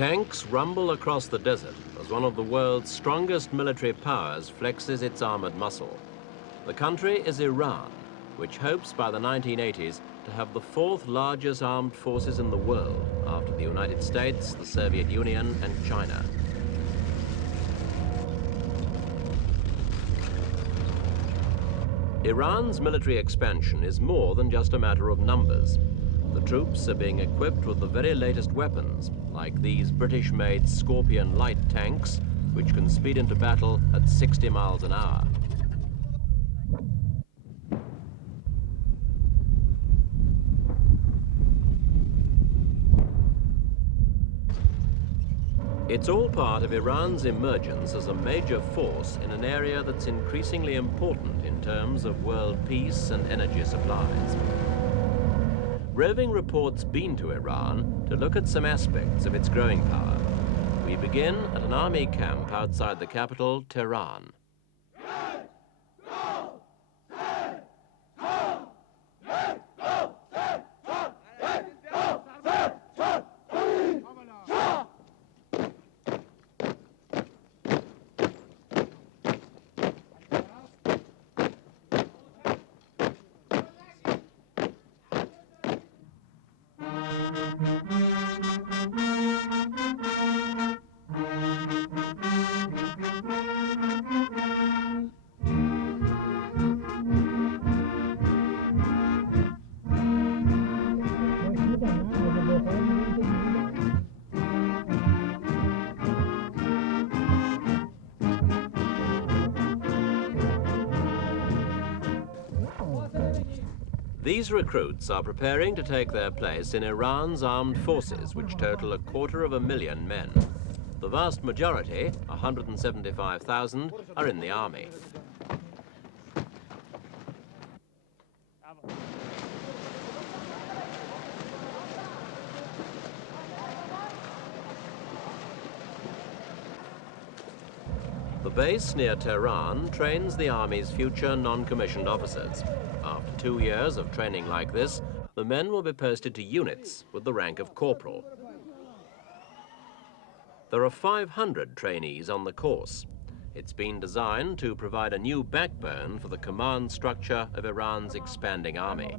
Tanks rumble across the desert as one of the world's strongest military powers flexes its armored muscle. The country is Iran, which hopes by the 1980s to have the fourth largest armed forces in the world after the United States, the Soviet Union, and China. Iran's military expansion is more than just a matter of numbers. The troops are being equipped with the very latest weapons, like these British-made Scorpion light tanks, which can speed into battle at 60 miles an hour. It's all part of Iran's emergence as a major force in an area that's increasingly important in terms of world peace and energy supplies. Roving reports been to Iran to look at some aspects of its growing power. We begin at an army camp outside the capital, Tehran. These recruits are preparing to take their place in Iran's armed forces, which total 250,000 men. The vast majority, 175,000, are in the army. The base near Tehran trains the Army's future non-commissioned officers. After 2 years of training like this, the men will be posted to units with the rank of corporal. There are 500 trainees on the course. It's been designed to provide a new backbone for the command structure of Iran's expanding army.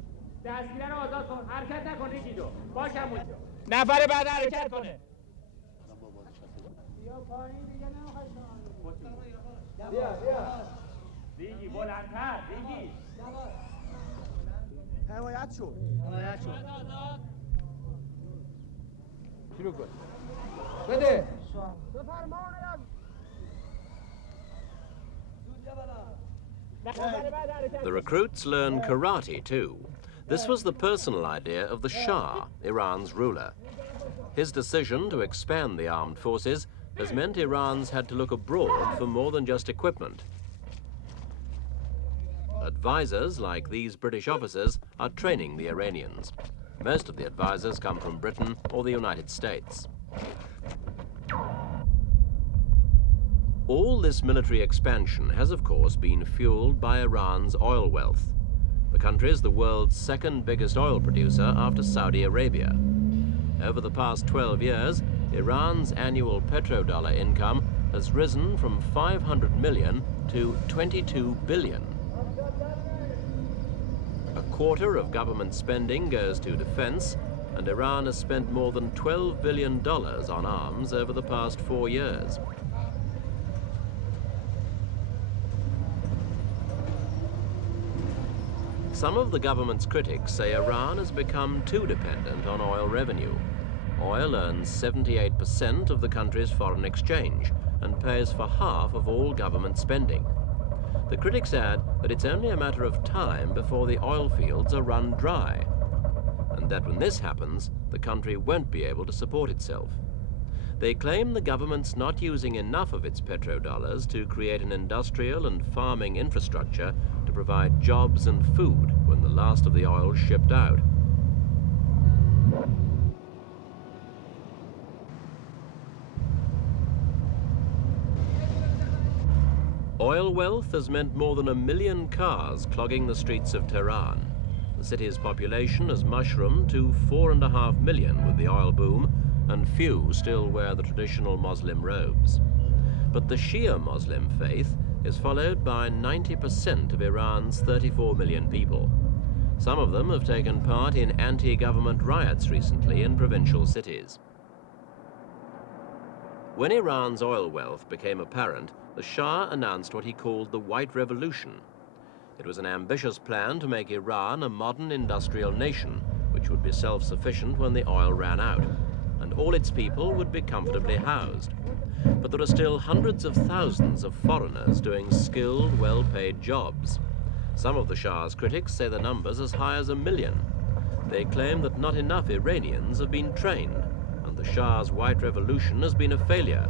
The recruits learn karate too. This was the personal idea of the Shah, Iran's ruler. His decision to expand the armed forces has meant Iran's had to look abroad for more than just equipment. Advisors like these British officers are training the Iranians. Most of the advisors come from Britain or the United States. All this military expansion has, of course, been fueled by Iran's oil wealth. The country is the world's second biggest oil producer after Saudi Arabia. Over the past 12 years, Iran's annual petrodollar income has risen from 500 million to 22 billion. A quarter of government spending goes to defense, and Iran has spent more than $12 billion on arms over the past 4 years. Some of the government's critics say Iran has become too dependent on oil revenue. Oil earns 78% of the country's foreign exchange and pays for half of all government spending. The critics add that it's only a matter of time before the oil fields are run dry, and that when this happens, the country won't be able to support itself. They claim the government's not using enough of its petrodollars to create an industrial and farming infrastructure to provide jobs and food when the last of the oil is shipped out. Oil wealth has meant more than 1 million cars clogging the streets of Tehran. The city's population has mushroomed to 4.5 million with the oil boom, and few still wear the traditional Muslim robes. But the Shia Muslim faith is followed by 90% of Iran's 34 million people. Some of them have taken part in anti-government riots recently in provincial cities. When Iran's oil wealth became apparent, the Shah announced what he called the White Revolution. It was an ambitious plan to make Iran a modern industrial nation, which would be self-sufficient when the oil ran out, and all its people would be comfortably housed. But there are still hundreds of thousands of foreigners doing skilled, well-paid jobs. Some of the Shah's critics say the number's as high as 1 million. They claim that not enough Iranians have been trained, and the Shah's White Revolution has been a failure.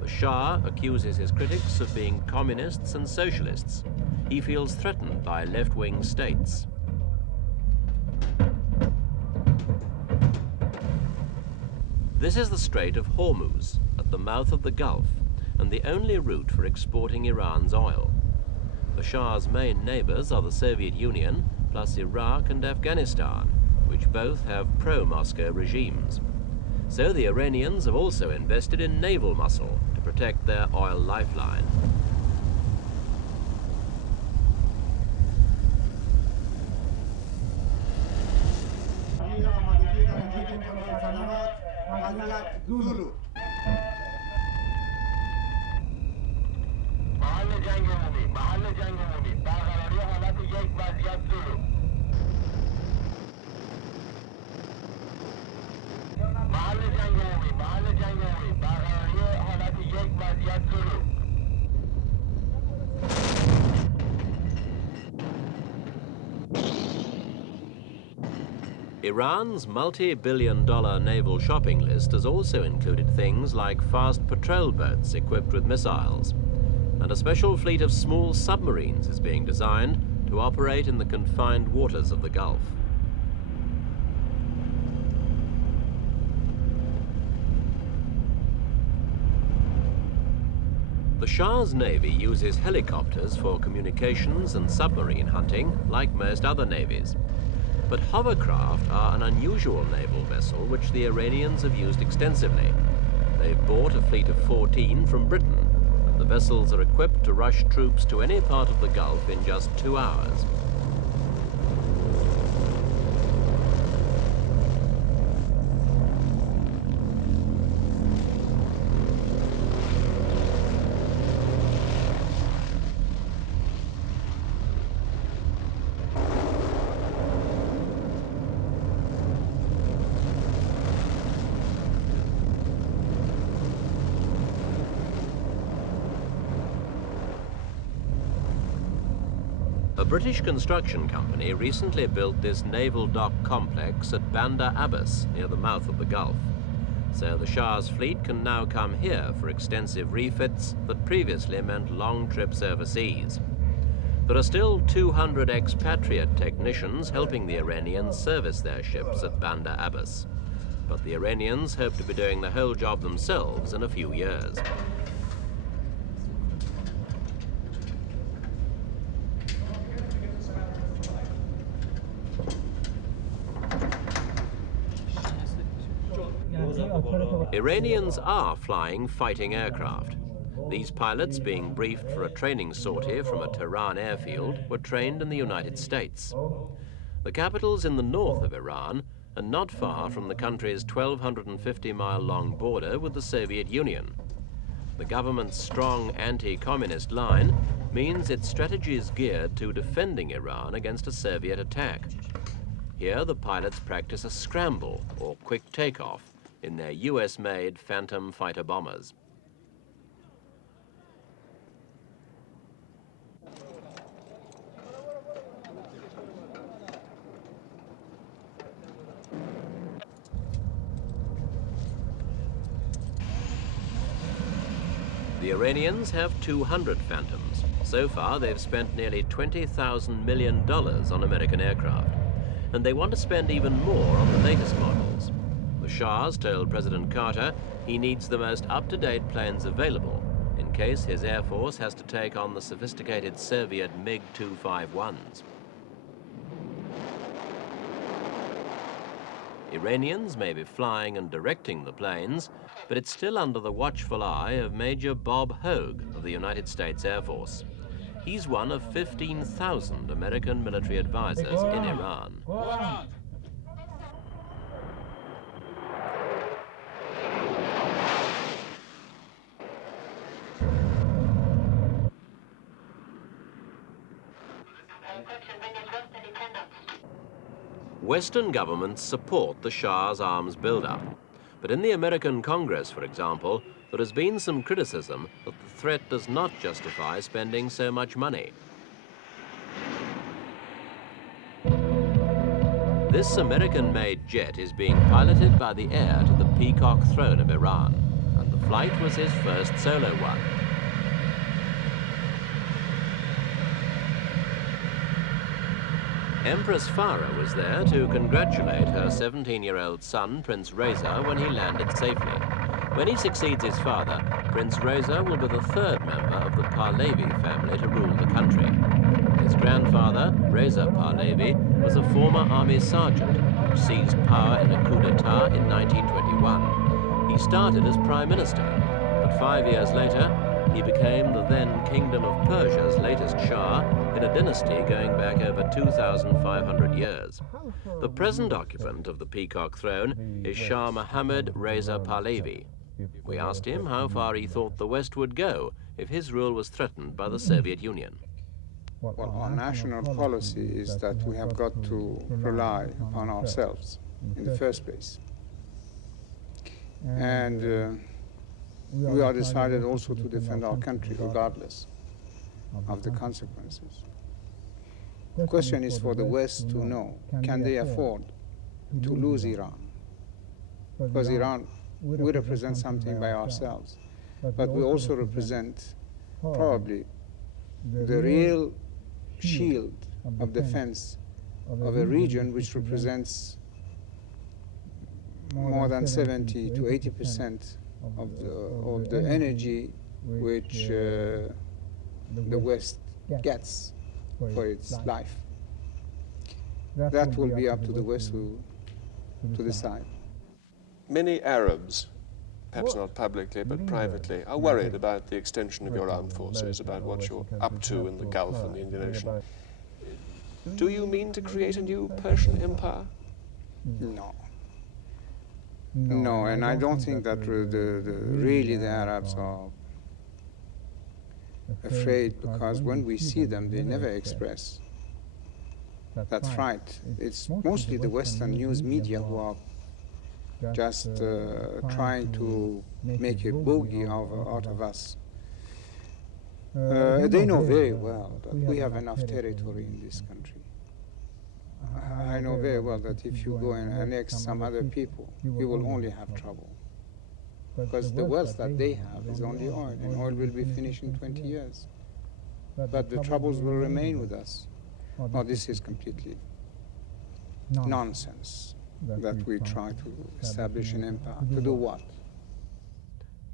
The Shah accuses his critics of being communists and socialists. He feels threatened by left-wing states. This is the Strait of Hormuz, at the mouth of the Gulf, and the only route for exporting Iran's oil. The Shah's main neighbors are the Soviet Union, plus Iraq and Afghanistan, which both have pro-Moscow regimes. So the Iranians have also invested in naval muscle to protect their oil lifeline. Iran's multi-billion-dollar naval shopping list has also included things like fast patrol boats equipped with missiles, and a special fleet of small submarines is being designed to operate in the confined waters of the Gulf. The Shah's Navy uses helicopters for communications and submarine hunting, like most other navies. But hovercraft are an unusual naval vessel which the Iranians have used extensively. They've bought a fleet of 14 from Britain, and the vessels are equipped to rush troops to any part of the Gulf in just 2 hours. A British construction company recently built this naval dock complex at Bandar Abbas, near the mouth of the Gulf. So the Shah's fleet can now come here for extensive refits that previously meant long trips overseas. There are still 200 expatriate technicians helping the Iranians service their ships at Bandar Abbas. But the Iranians hope to be doing the whole job themselves in a few years. Iranians are flying fighting aircraft. These pilots, being briefed for a training sortie from a Tehran airfield, were trained in the United States. The capital's in the north of Iran and not far from the country's 1,250-mile-long border with the Soviet Union. The government's strong anti-communist line means its strategy is geared to defending Iran against a Soviet attack. Here, the pilots practice a scramble, or quick takeoff, in their US-made Phantom fighter bombers. The Iranians have 200 Phantoms. So far, they've spent nearly $20,000 million on American aircraft, and they want to spend even more on the latest models. The Shah's told President Carter he needs the most up-to-date planes available in case his Air Force has to take on the sophisticated Soviet MiG-251s. Iranians may be flying and directing the planes, but it's still under the watchful eye of Major Bob Hogue of the United States Air Force. He's one of 15,000 American military advisors in Iran. Western governments support the Shah's arms buildup. But in the American Congress, for example, there has been some criticism that the threat does not justify spending so much money. This American-made jet is being piloted by the heir to the Peacock throne of Iran, and the flight was his first solo one. Empress Farah was there to congratulate her 17-year-old son, Prince Reza, when he landed safely. When he succeeds his father, Prince Reza will be the third member of the Pahlavi family to rule the country. His grandfather, Reza Pahlavi, was a former army sergeant who seized power in a coup d'etat in 1921. He started as prime minister, but 5 years later, he became the then Kingdom of Persia's latest Shah in a dynasty going back over 2,500 years. The present occupant of the Peacock throne is Shah Mohammad Reza Pahlavi. We asked him how far he thought the West would go if his rule was threatened by the Soviet Union. Well, our national policy is that we have got to rely upon ourselves in the first place. And we are decided also to defend our country regardless of the consequences. The question is for the West to know, can they afford to lose Iran? Because Iran, we represent something by ourselves, but we also represent probably the real shield of defense of a region which represents more than 70 to 80% of the energy which the West gets for its life. That will be up to the West to decide. Many Arabs, perhaps not publicly but privately, are worried about the extension of your armed forces, about what you're up to in the Gulf and the Indian Ocean. Do you mean to create a new Persian empire? No. No, and I don't think that really the Arabs are afraid, because when we see them, they never express that fright. It's mostly the Western news media who are just trying to make a bogey out of us. They know very well that we have enough territory in this country. I know very well that if you go and annex some other people, you will only have trouble. Because the wealth that they have is only oil, and oil will be finished in 20 years. But the troubles will remain with us. Now, this is completely nonsense that we try to establish an empire. To do what?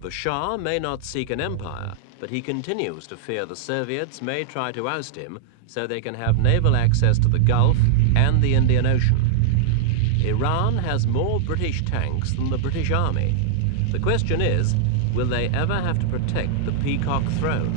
The Shah may not seek an empire, but he continues to fear the Soviets may try to oust him so they can have naval access to the Gulf and the Indian Ocean. Iran has more British tanks than the British Army. The question is, will they ever have to protect the Peacock throne?